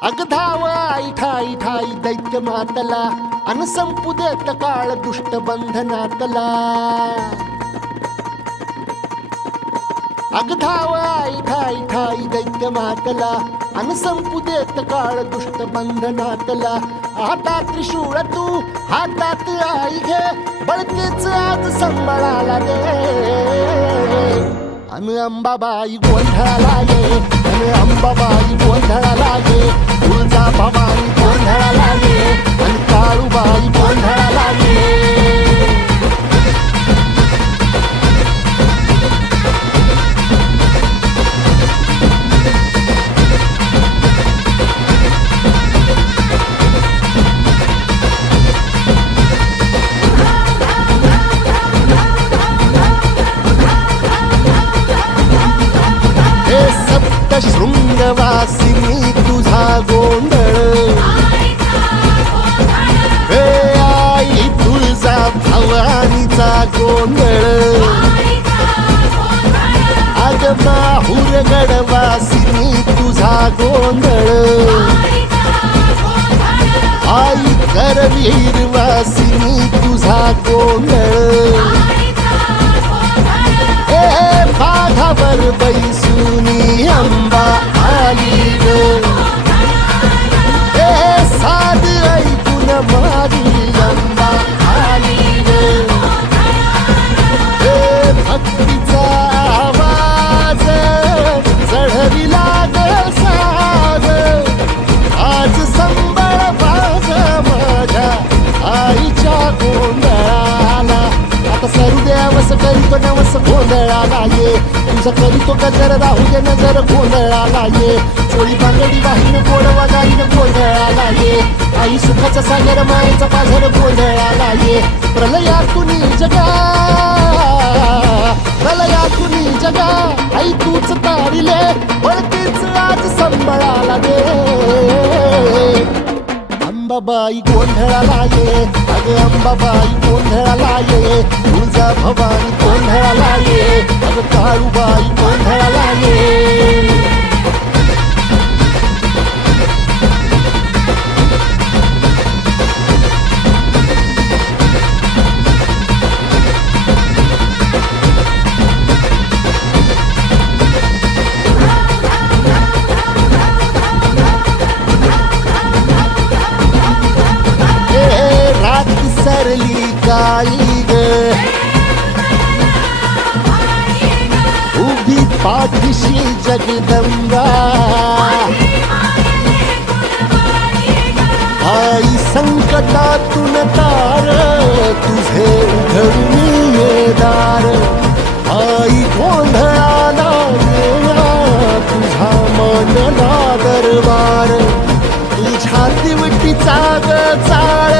अग धाव आई ठाई ठाई दैत्य मातला अन संपू देत काळ दुष्ट बंधनातला अग धाव आई ठाई ठाई दैत्य मातला अन संपू देत काळ दुष्ट बंधनातला हातात त्रिशूळ तू हातात आई घे बळकेच आज संबळाला दे अन अंबाबाई गोंधळाला ये अन अंबाबाई गोंधळाला ये तुळजा भवानी गोंधळाला ये अन काळूबाई गोंधळाला ये शृंगवासिनी तुझा गोंधळ हे आई तुळजा भवानीचा गोंधळ अग माहूर गडवासिनी तुझा गोंधळ आई करवीर वासिनी तुझा गोंधळ बाघावर बैसुनी अंबा आली ग साध ऐकून माझी अंबा आली ग भक्तीचा आवाज चढविला ग साज आज संबळ बाज माझ्या आईच्या गोंधळाला आता सरू द्यावस करीतो नवस गोंधळाला ये तुझं करीतो गजर राहू दे नजर गोंधळाला ये चोळी बांगडी वाहीन गोडवा गाईन गोंधळाला ये आई सुखाचा सागर मायेचा पाझर गोंधळाला ये प्रलयातून जगा प्रलयातून जगा आई तूच तारिले बळतेच आज संबळाला दे अंबाबाई गोंधळाला ये अग अंबाबाई गोंधळाला ये तुळजा भवानी गोंधळाला ये अग काळूबाई गोंधळाला ये सरली काळी ग उभी पाठीशी जगदंबा आई संकटातून तार तुझे उघडून ये दार आई गोंधळाला ये तुझा मनला दरबार तुझ्या दिवटीचा ग चाळ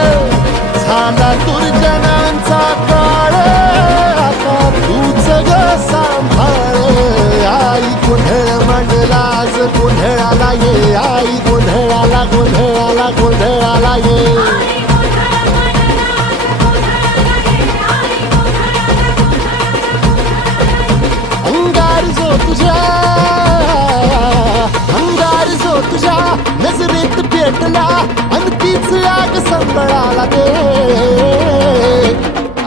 झाला दुर्जनांचा काळ आता तूच ग सांभाळ आई गोंधळ मांडला आज गोंधळाला ये आई गोंधळाला गोंधळाला गोंधळाला ये अंगार जो तुझ्या नजरेत पेटला आणि तीच आग संबळाला दे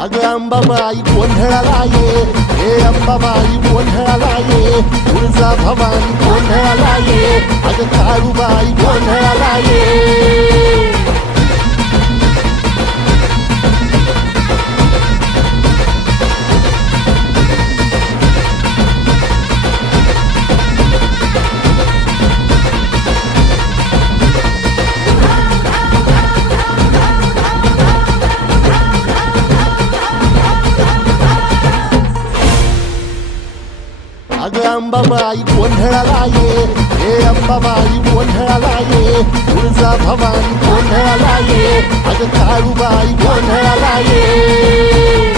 अग अंबाबाई गोंधळाला ये हे अंबाबाई गोंधळाला ये तुळजा भवानी गोंधळाला ये अग काळूबाई गोंधळाला ये अग अंबाबाई गोंधळाला ये हे अंबाबाई गोंधळाला ये तुळजा भवानी गोंधळाला ये अग काळूबाई गोंधळाला ये